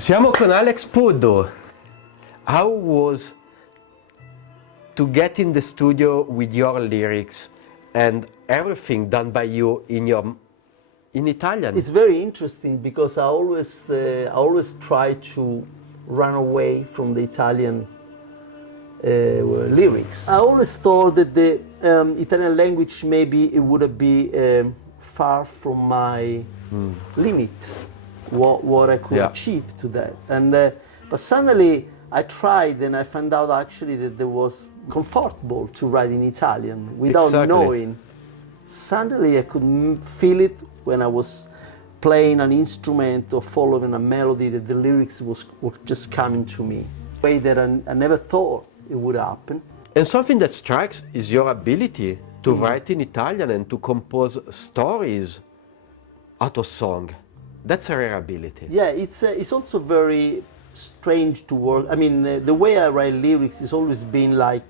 Siamo con Alex Puddu. How was to get in the studio with your lyrics and everything done by you in Italian? It's very interesting because I always try to run away from the Italian lyrics. I always thought that the Italian language maybe it would be far from my limit, what I could achieve to that. And but suddenly I tried and I found out actually that it was comfortable to write in Italian without knowing. Suddenly I could feel it when I was playing an instrument or following a melody, that the lyrics were just coming to me. A way that I never thought it would happen. And something that strikes is your ability to write in Italian and to compose stories out of song. That's a rare ability. Yeah, it's also very strange to work. I mean, the way I write lyrics has always been like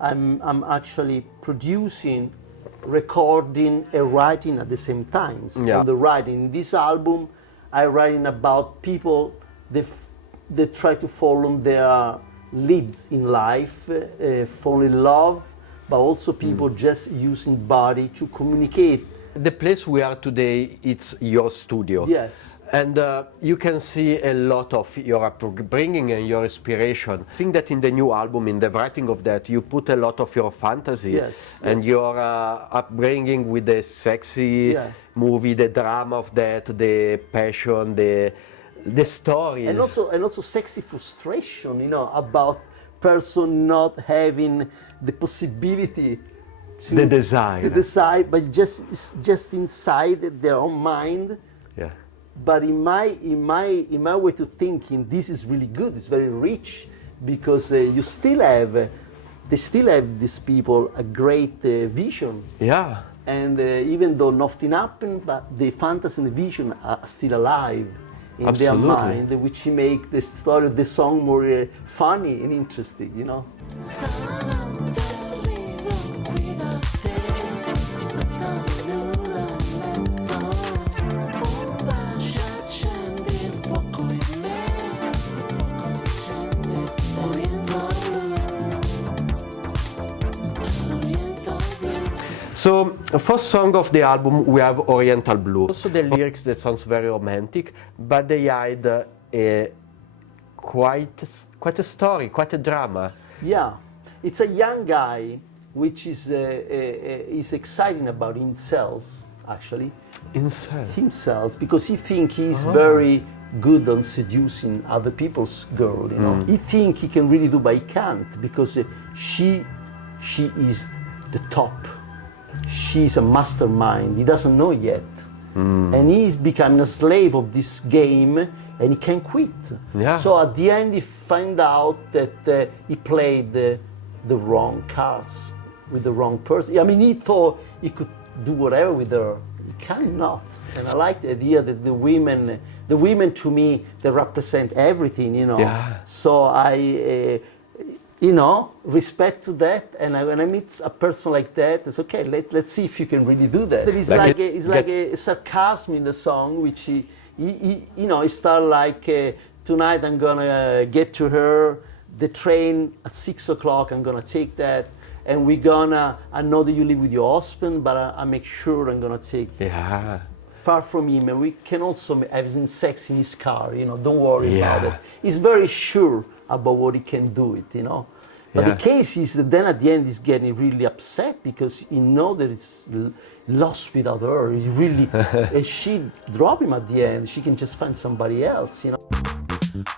I'm actually producing, recording and writing at the same time. So the writing, in this album, I'm writing about people that try to follow their leads in life, fall in love, but also people just using body to communicate. The place we are today, it's your studio. Yes. And you can see a lot of your upbringing and your inspiration. I think that in the new album, in the writing of that, you put a lot of your fantasy and your upbringing with the sexy movie, the drama of that, the passion, the stories. And also sexy frustration, you know, about person not having the possibility to the desire, but just inside their own mind. Yeah. But in my way to thinking, this is really good. It's very rich because they still have these people a great vision. Yeah. And even though nothing happened, but the fantasy and the vision are still alive in their mind, which make the story of the song more funny and interesting, you know. So, first song of the album, we have Oriental Blue. Also the lyrics that sounds very romantic, but they hide quite a story, quite a drama. Yeah, it's a young guy which is exciting about himself, actually. Himself, because he thinks he's very good on seducing other people's girl, you know. He thinks he can really do, but he can't, because she is the top. She's a mastermind. He doesn't know yet, and he's becoming a slave of this game, and he can't quit. Yeah. So at the end, he find out that he played the wrong cards with the wrong person. I mean, he thought he could do whatever with her. He cannot. And I like the idea that the women to me, they represent everything, you know. Yeah. So I. You know, respect to that, and when I meet a person like that, it's okay. Let's see if you can really do that. There is like a sarcasm in the song, which he you know, it start like tonight I'm gonna get to her, the train at 6 o'clock. I'm gonna take that, and I know that you live with your husband, but I make sure I'm gonna take. Yeah. Far from him, and we can also have sex in his car, you know, don't worry about it. He's very sure about what he can do it, you know. But the case is that then at the end he's getting really upset because he knows that he's lost without her. He really, and she drop him at the end, she can just find somebody else, you know.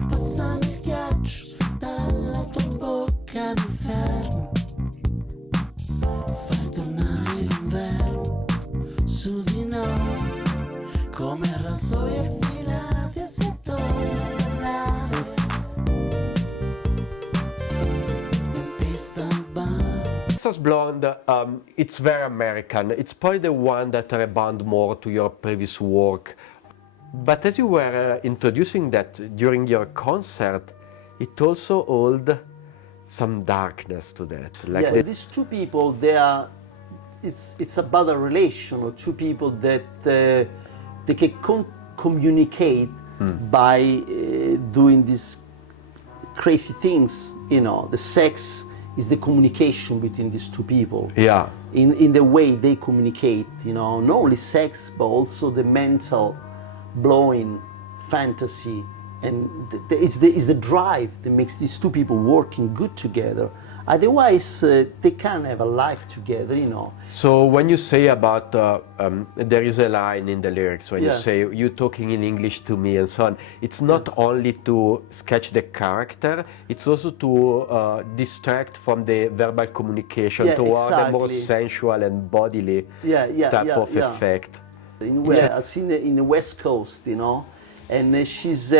Passami il ghiaccio dalla tua bocca d'inferno, fai tornare l'inverno su di noi. Come rasoio affilati e si torna a parlare in pista al bar. Texas Blonde, it's very American. It's probably the one that rebound more to your previous work. But as you were introducing that during your concert, it also hold some darkness to that. Like these two people, it's about a relation of two people that they can communicate by doing these crazy things. You know, the sex is the communication between these two people. Yeah. In the way they communicate, you know, not only sex, but also the mental blowing fantasy. And it's the drive that makes these two people working good together. Otherwise, they can't have a life together, you know. So when you say about, there is a line in the lyrics when you Yeah. say, you talking in English to me and so on, it's not only to sketch the character, it's also to distract from the verbal communication Yeah, toward a more exactly. sensual and bodily type of Yeah. effect. I've seen it in the West Coast, you know, and she's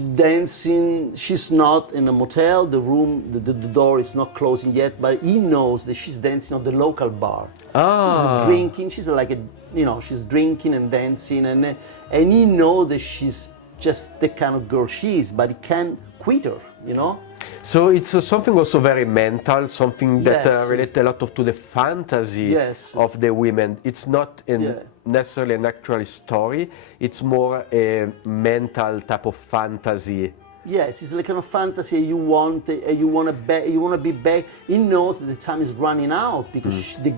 dancing. She's not in a motel. The room, the door is not closing yet, but he knows that she's dancing at the local bar. Ah. She's drinking. She's like a, you know, she's drinking and dancing, and he knows that she's just the kind of girl she is, but he can't quit her, you know. So it's something also very mental, something that Yes. relates a lot to the fantasy Yes. of the women. It's not Yeah. necessarily an actual story, it's more a mental type of fantasy. Yes, it's like kind of fantasy you want to be back. He knows that the time is running out because they're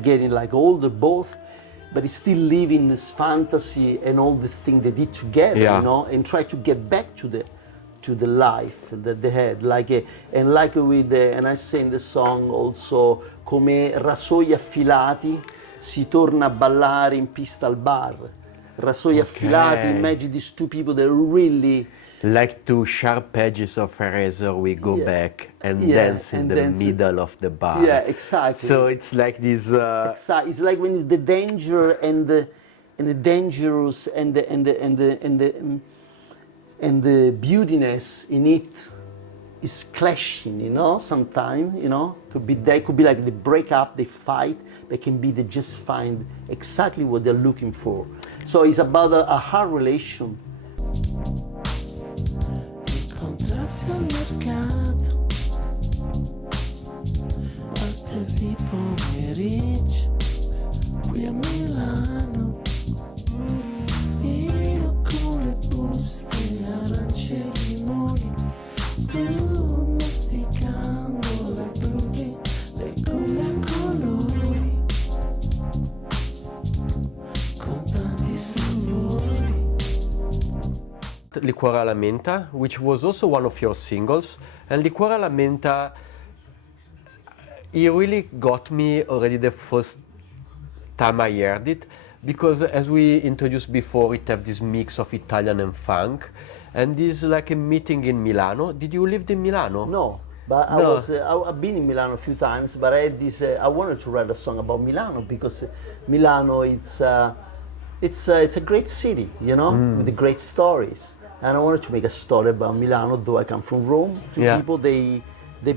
getting like older both, but he's still living this fantasy and all the things they did together, Yeah. you know, and try to get back to the life that they had, and I say in the song also, come rasoi affilati si torna a ballare in pista al bar. Rasoi affilati, imagine these two people that really Like two sharp edges of a razor, we go Yeah. back and Yeah, dance in and the dance- middle of the bar. Yeah, exactly. So it's like this. It's like when the danger and the dangerous and the beautiness in it is clashing, you know. Sometimes, you know, could be like they break up, they fight. They can be they just find exactly what they're looking for. So it's about a hard relation. Incontrarsi al mercato, parte di pomeriggio qui a Milano. Io con le buste, arance e limoni, tu masticando le bruvi, le gomme a colori, con tanti sapori. Liquore alla menta, which was also one of your singles, and Liquore alla menta, it really got me already the first time I heard it, because as we introduced before, it have this mix of Italian and funk, and this like a meeting in Milano. Did you live in Milano? No, but No. I've been in Milano a few times, but I had this. I wanted to write a song about Milano because Milano it's a great city, you know, with the great stories. And I wanted to make a story about Milano, though I come from Rome. Two Yeah. people, they've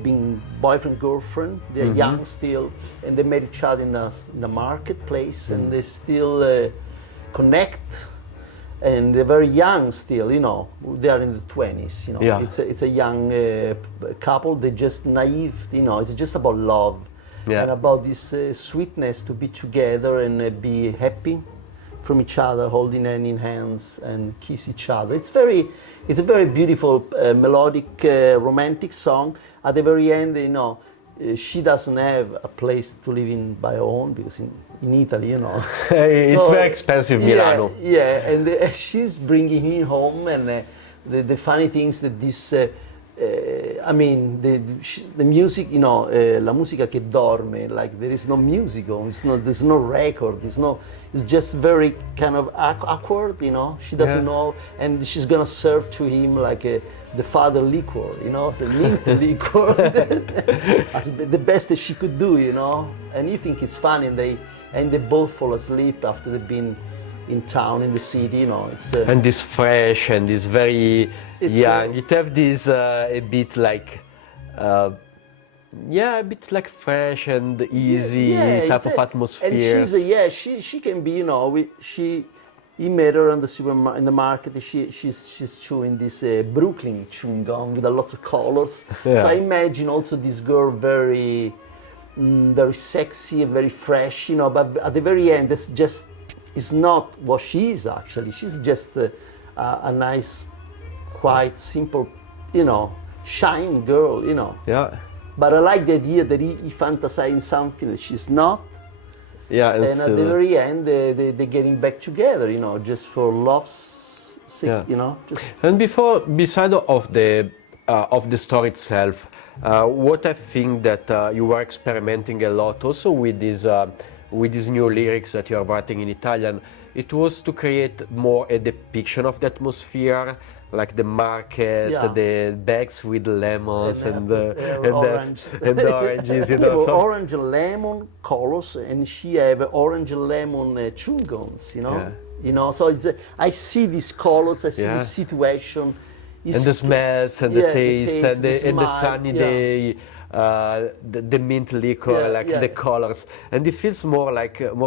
been boyfriend, girlfriend, they're young still, and they met each other in the marketplace, and they still connect, and they're very young still, you know, they are in the 20s, you know. Yeah. It's a young couple, they're just naive, you know, it's just about love, Yeah. and about this sweetness to be together and be happy from each other, holding hand in hands and kiss each other. It's a very beautiful, melodic, romantic song. At the very end, you know, she doesn't have a place to live in by her own because in Italy, you know. It's So, very expensive, Milano. Yeah, and she's bringing him home, and the funny thing is that this, I mean, the music, you know, la musica che dorme, like there is no music, there's no record, it's just very kind of awkward, you know. She doesn't know, and she's gonna serve to him like the father liquor, you know, so mint liquor, as the best that she could do, you know. And you think it's funny, and they both fall asleep after they've been in town, in the city, you know. It's And this fresh and this very It's, young. It have this a bit like, a bit like fresh and easy type of atmosphere. And she can be, you know, he met her in the market. She's chewing this Brooklyn chewing gum with lots of colors. Yeah. So I imagine also this girl very sexy and very fresh, you know. But at the very end, it's not what she is actually. She's just a nice, quite simple, shy girl, Yeah. But I like the idea that he fantasizing something that she's not. Yeah, And at the very end, they're getting back together, just for love's sake, Just And beside of the story itself, what I think that you were experimenting a lot also with these new lyrics that you are writing in Italian, it was to create more a depiction of the atmosphere, like the market, the bags with lemons and orange. and the oranges, so. Orange and lemon colors, and she have orange and lemon chewing gums, So I see these colors, I see this situation. And the smells and the taste and the sunny day, the mint liquor, the colors, and it feels more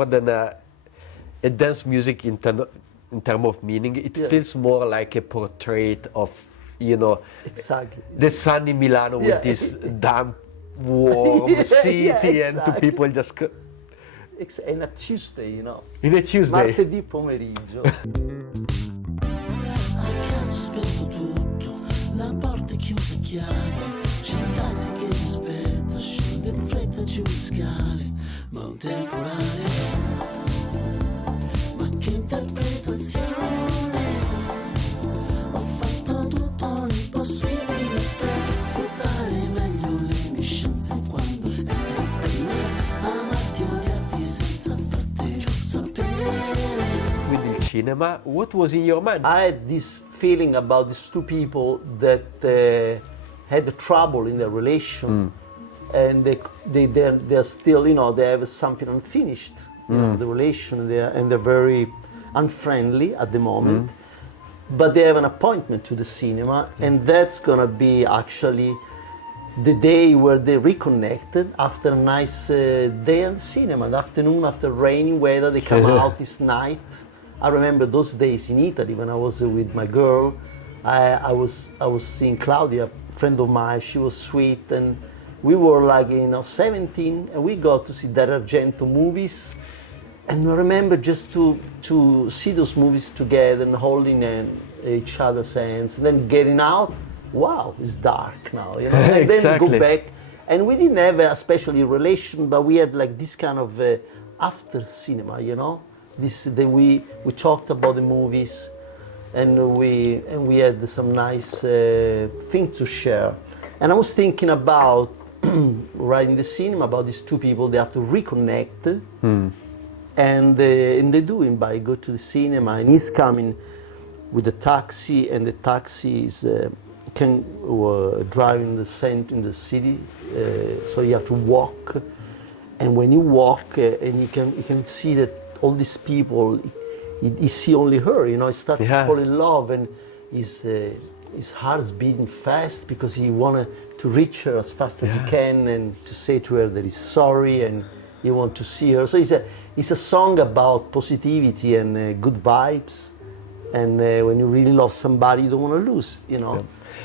than a dance music in terms of meaning. It feels more like a portrait of exactly the sunny Milano with this damp, warm city, exactly. and two people just. In a Tuesday, In a Tuesday. Martedì pomeriggio. A casa spento tutto, la porta è chiusa a chiave, c'è un taxi che mi aspetta, scende in fretta giù le scale, ma un temporale, ma che interpretazione, ho fatto tutto l'impossibile per sfruttare meglio le mie chance quando eri con me, amarti e odiarti senza fartelo sapere. With the cinema, what was in your mind? I had this feeling about these two people that had trouble in their relation, and they're still, they have something unfinished, the relation, and they're very unfriendly at the moment. But they have an appointment to the cinema, and that's gonna be actually the day where they reconnected after a nice day at the cinema. The afternoon, after rainy weather, they come out this night. I remember those days in Italy when I was with my girl. I was seeing Claudia, a friend of mine. She was sweet, and we were 17, and we got to see Dario Argento movies. And I remember just to see those movies together and holding each other's hands, and then getting out. Wow, it's dark now, and then go back. And we didn't have a special relation, but we had this kind of after cinema, we talked about the movies, and we had some nice things to share. And I was thinking about writing the cinema about these two people. They have to reconnect, and they do it by go to the cinema, and he's coming with a taxi, and the taxi is can drive in the city, so you have to walk. And when you walk, and you can see that all these people, he see only her, he starts to fall in love, and his heart's beating fast because he wanted to reach her as fast as he can, and to say to her that he's sorry, and he want to see her. So it's a song about positivity and good vibes, and when you really love somebody, you don't want to lose,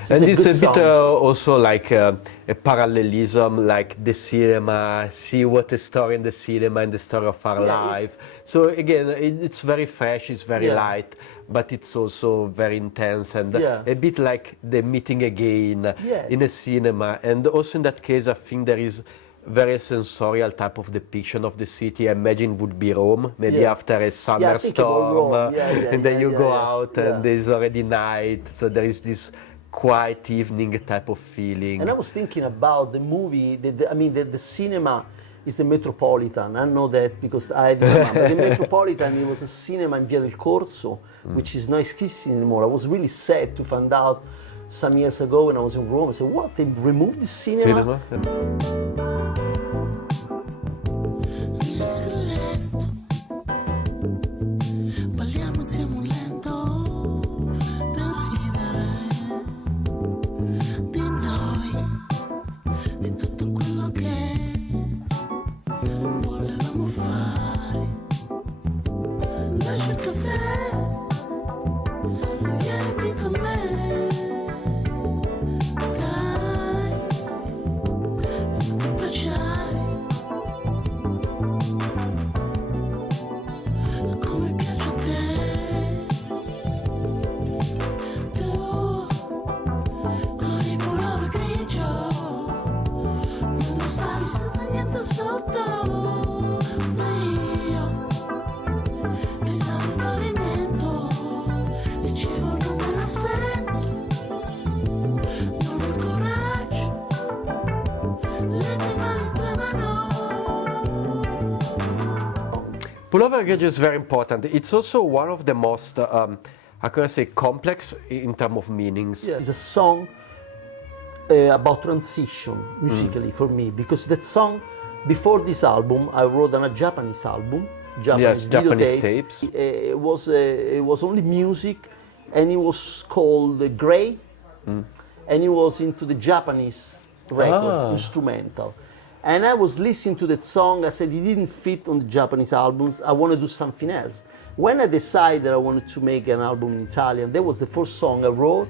So and it's a bit song. Also like a parallelism, like the cinema, see what is story in the cinema and the story of our life. So again, it's very fresh, it's very light, but it's also very intense, and a bit like the meeting again in a cinema. And also in that case, I think there is very sensorial type of depiction of the city. I imagine would be Rome, maybe after a summer storm, and then you go out and there's already night, so there is this quiet evening type of feeling. And I was thinking about the movie, the cinema is the Metropolitan. I know that because I had the Metropolitan, it was a cinema in Via del Corso, which is not existing anymore. I was really sad to find out some years ago when I was in Rome. I said, what, they removed the cinema? Balliamo insieme un lento per ridere di noi, di tutto quello che volevamo fare. Lascia il caffè, vieni con me, dai, fatti Pullover gauge is very important. It's also one of the most, how can I say, complex in terms of meanings. Yeah. It's a song about transition musically for me, because that song, before this album, I wrote on a Japanese album, Japanese Japanese tapes. It was only music, and it was called Grey, and it was into the Japanese record, instrumental. And I was listening to that song, I said it didn't fit on the Japanese albums, I want to do something else. When I decided I wanted to make an album in Italian, that was the first song I wrote,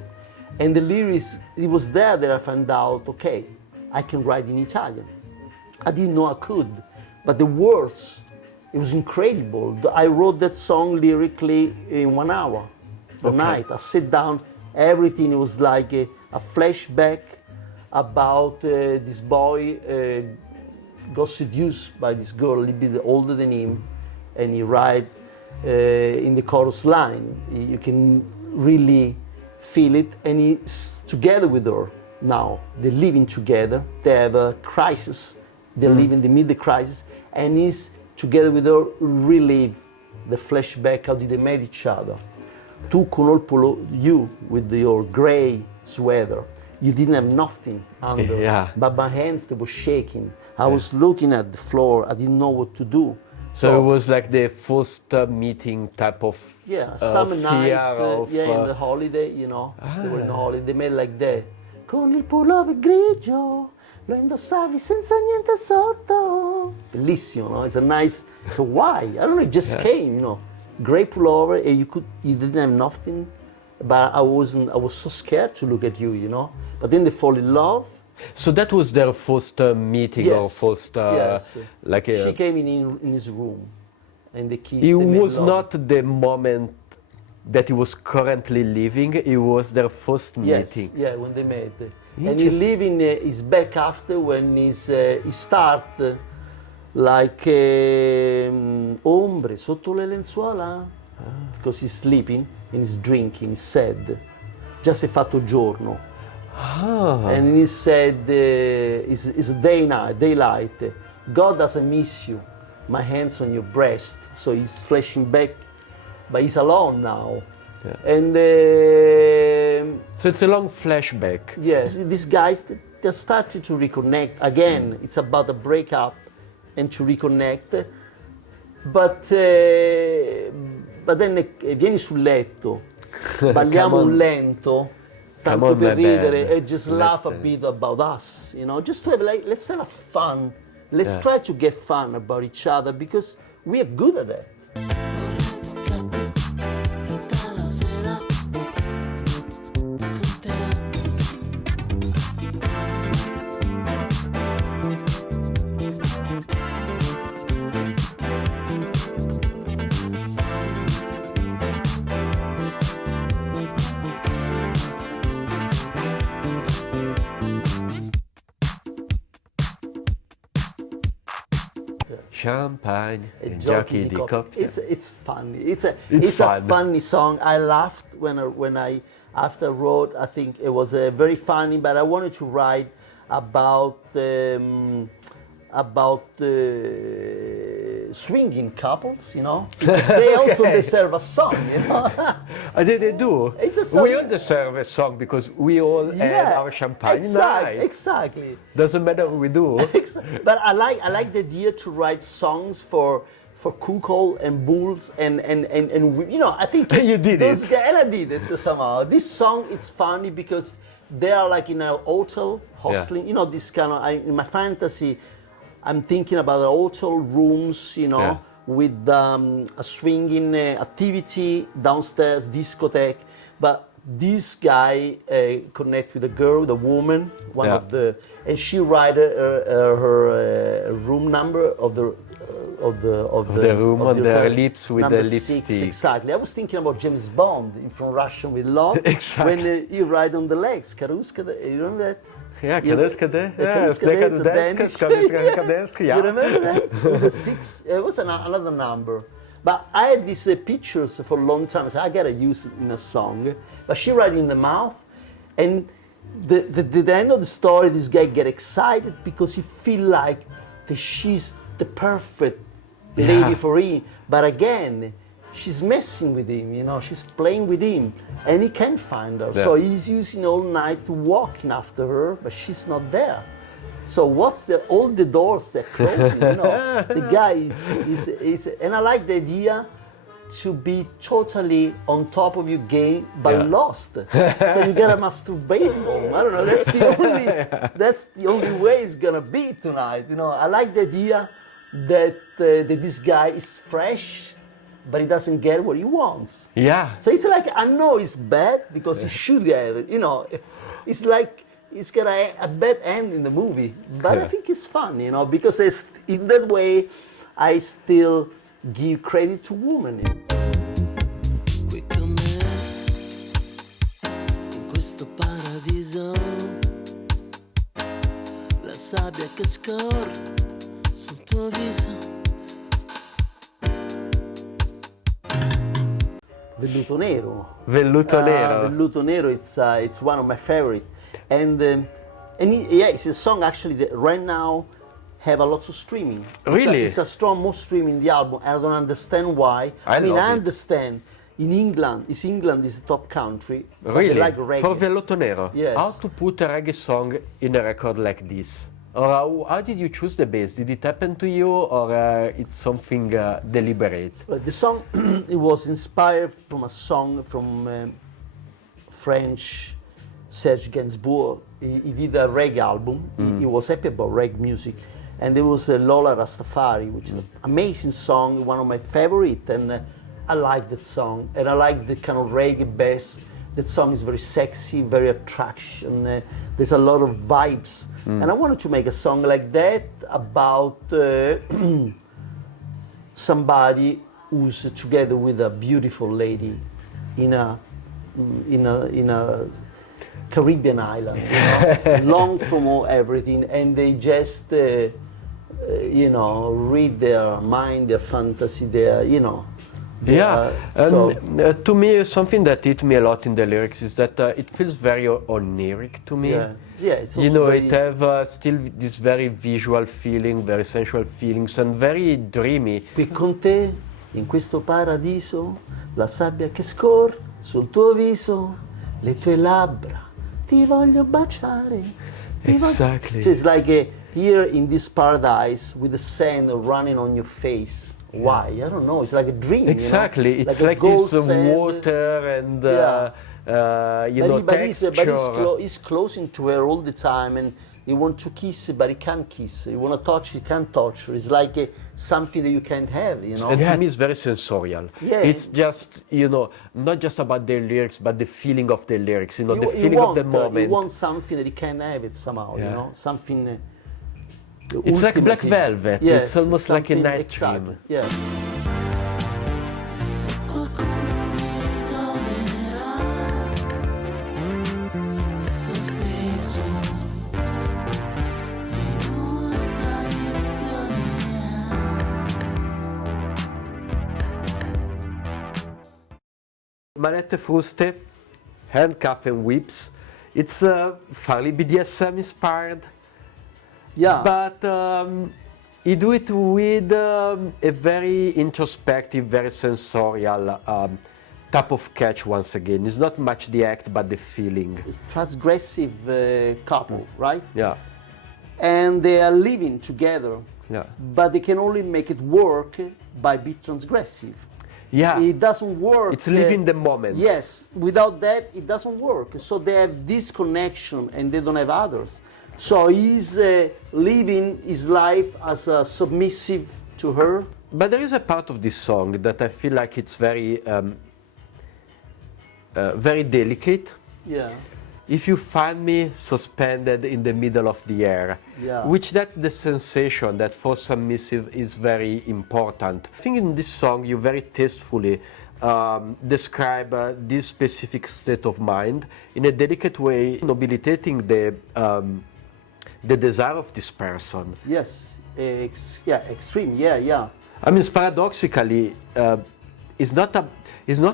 and the lyrics, it was there that I found out, okay, I can write in Italian. I didn't know I could, but the words, it was incredible. I wrote that song lyrically in 1 hour, the night. I sat down, everything, it was like a flashback about this boy got seduced by this girl a little bit older than him, and he write in the chorus line. You can really feel it, and he's together with her now. They're living together. They have a crisis. They're living the mid-crisis, and he's together with her, relive the flashback. How did they meet each other? Tu con you with your gray sweater. You didn't have nothing under, but my hands, they were shaking. I was looking at the floor. I didn't know what to do. So it was like the first meeting type of summer night, of, in the holiday, you know. They were in the holiday. They made like that. Con il pullover grigio, lo indossavi senza niente sotto. Bellissimo, no? It's a nice. So why? I don't know. It just came, you know. Gray pullover, and you didn't have nothing. But I was so scared to look at you, you know. But then they fall in love. So that was their first meeting, or first like she came in his room, and they kissed. It was not the moment that he was currently living. It was their first meeting. Yeah, when they met, and he live in his back after when he start like ombre sotto le lenzuola, because he's sleeping and he's drinking. He's sad. Già si è fatto giorno. And he said, it's daylight. God doesn't miss you. My hands on your breast. So he's flashing back, but he's alone now. Yeah. And so it's a long flashback. Yes, these guys, they're starting to reconnect again. It's about a breakup and to reconnect. But then vieni sul letto, balliamo un lento. Tanto per ridere, and just laugh a bit about us, you know, just to have let's have fun. Let's try to get fun about each other, because we are good at that. Champagne and giochi di cocktail. It's funny. It's a funny song. I laughed when I after I wrote. I think it was very funny. But I wanted to write about swinging couples, you know, because they also deserve a song, you know. They do. It's a song. We all deserve a song because we all had our champagne night. Exactly. Doesn't matter what we do. But I like the idea to write songs for Kukol and Bulls and you know, I think you did it. And I did it somehow. This song, it's funny because they are like in a hotel hostling, you know, this kind of, in my fantasy, I'm thinking about the hotel rooms, you know, with a swinging activity downstairs, discotheque. But this guy connect with a girl, the woman, one of the, and she write her room number of the room on their lips with the lipstick. 6, exactly. I was thinking about James Bond in From Russian with Love. Exactly. When you write on the legs, Karuska, you remember that? Yeah, Kadeska. You remember that? With the 6, it was another number. But I had these pictures for a long time. I said, I gotta use it in a song. But she write in the mouth, and the end of the story, this guy get excited because he feel like that she's the perfect lady for him. But again, she's messing with him, you know, she's playing with him, and he can't find her. Yeah. So he's using all night to walking after her, but she's not there. So all the doors they're closing, you know. The guy is, and I like the idea to be totally on top of your game, but lost. So you gotta masturbate home. I don't know. That's the only way it's gonna be tonight. You know. I like the idea that this guy is fresh, but he doesn't get what he wants. Yeah. So it's like, I know it's bad because he should have it. You know, it's like it's got a bad end in the movie, but I think it's fun. You know, because in that way, I still give credit to women. Qui con me, in questo paradiso, la sabbia che scorre sul tuo viso. Velluto Nero. Velluto Nero. Velluto Nero, it's one of my favorite, and it's a song actually that right now have a lot of streaming. Really? It's a strong most streaming in the album. I don't understand why. I understand. England is the top country. Really? They like reggae. For Velluto Nero? Yes. How to put a reggae song in a record like this? Or how did you choose the bass? Did it happen to you, or it's something deliberate? The song it was inspired from a song from French Serge Gainsbourg. He did a reggae album. He was happy about reggae music. And there was Lola Rastafari, which is an amazing song, one of my favorite, and I like that song. And I like the kind of reggae bass. That song is very sexy, very attraction. There's a lot of vibes. And I wanted to make a song like that about somebody who's together with a beautiful lady in a Caribbean island, you know, long from everything, and they just you know, read their mind, their fantasy, their, you know. To me, something that hit me a lot in the lyrics is that it feels very oniric to me. It's you know, it have still this very visual feeling, very sensual feelings, and very dreamy. Qui con te, in questo paradiso, la sabbia che scorre sul tuo viso, le tue labbra, ti voglio baciare. Exactly. So it's like here in this paradise with the sand running on your face. Why? I don't know. It's like a dream. Exactly. You know? It's like this water and you know, texture. But he's closing to her all the time, and he wants to kiss her, but he can't kiss her. You want to touch, he can't touch her. It's like something that you can't have, you know. And to me, it's very sensorial. Yeah. It's just, you know, not just about the lyrics, but the feeling of the lyrics. You know, the feeling of the moment. You want something that he can't have it somehow. You know, something. It's like Black Velvet. Yes, it's almost like a night dream. Yeah. Se qualcuno mi troverà sospeso in una dimensione. Manette fruste, handcuff and whips. It's fairly BDSM inspired. Yeah. But you do it with a very introspective, very sensorial type of catch once again. It's not much the act, but the feeling. It's transgressive couple, right? Yeah. And they are living together. Yeah. But they can only make it work by being transgressive. Yeah. It doesn't work. It's living the moment. Yes. Without that, it doesn't work. So they have this connection and they don't have others. So he's living his life as a submissive to her. But there is a part of this song that I feel like it's very, very delicate. Yeah. If you find me suspended in the middle of the air, which that's the sensation that for submissive is very important. I think in this song you very tastefully describe this specific state of mind in a delicate way, nobilitating the desire of this person. Yes, extreme, yeah. I mean, paradoxically, it's not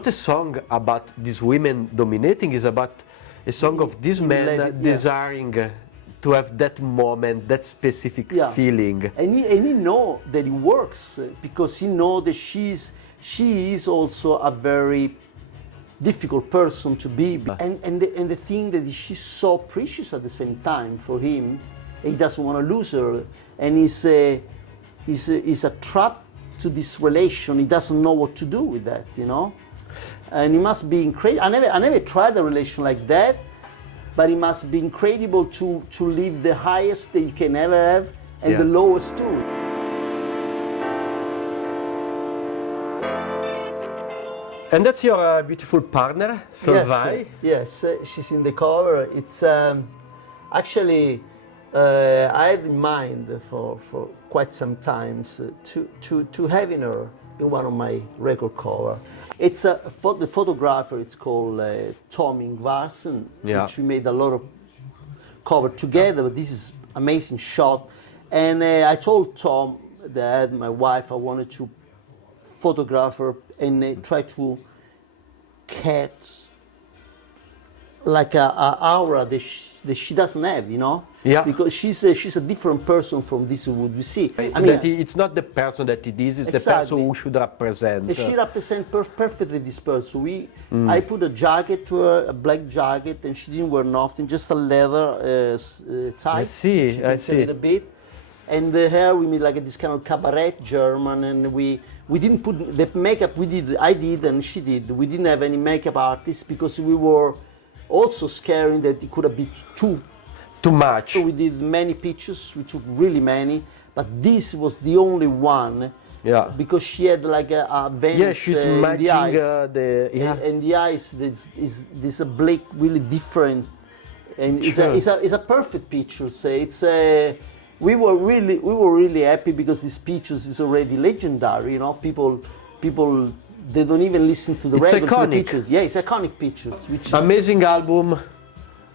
a song about these women dominating, it's about a song of these men desiring to have that moment, that specific feeling. And he know that it works because he know that she is also a very difficult person to be. And the thing that she's so precious at the same time for him, he doesn't want to lose her, and he's a trap to this relation. He doesn't know what to do with that, you know. And it must be incredible. I never tried a relation like that, but it must be incredible to live the highest that you can ever have and the lowest too. And that's your beautiful partner, Solvay? Yes, she's in the cover. It's actually I had in mind for quite some times to having her in one of my record cover. It's the photographer. It's called Tom Ingvarsen, which we made a lot of cover together. But this is amazing shot, and I told Tom that my wife I wanted to photograph her and try to catch like a aura that she doesn't have, you know. Yeah. Because she's a different person from this would we see. I mean, it's not the person that it is, it's the person who should represent. She represents perfectly this person. I put a jacket to her, a black jacket, and she didn't wear nothing, just a leather tie. I see. A bit. And the hair we made like this kind of cabaret German, and we didn't put the makeup. I did, and she did. We didn't have any makeup artist because we were also scaring that it could have been too much. So we did many pictures. We took really many, but this was the only one. Yeah. Because she had like a Venus. Yeah, she's matching and the eyes is this a black, really different, and it's a perfect picture. So we were really happy because this pictures is already legendary. You know, people they don't even listen to the records. Iconic. The pictures. Yeah, it's iconic pictures. Amazing album.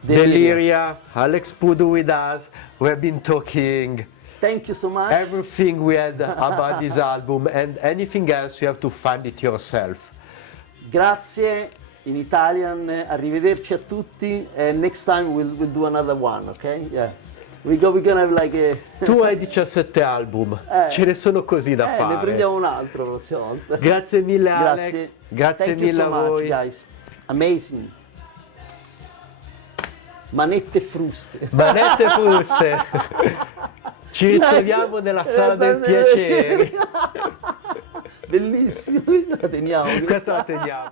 Deliria, Alex Puddu with us. We have been talking. Thank you so much. Everything we had about this album, and anything else you have to find it yourself. Grazie in Italian. Arrivederci a tutti. And next time we'll do another one. Okay? Yeah. We're gonna have like a... Tu hai 17 album, ce ne sono così da fare. Ne prendiamo un altro la prossima volta. Grazie mille Alex, grazie mille a voi. Guys. Amazing. Manette fruste. Manette fruste. Ci ritroviamo nella sala del piacere. Bellissimo, la teniamo. Questa la teniamo.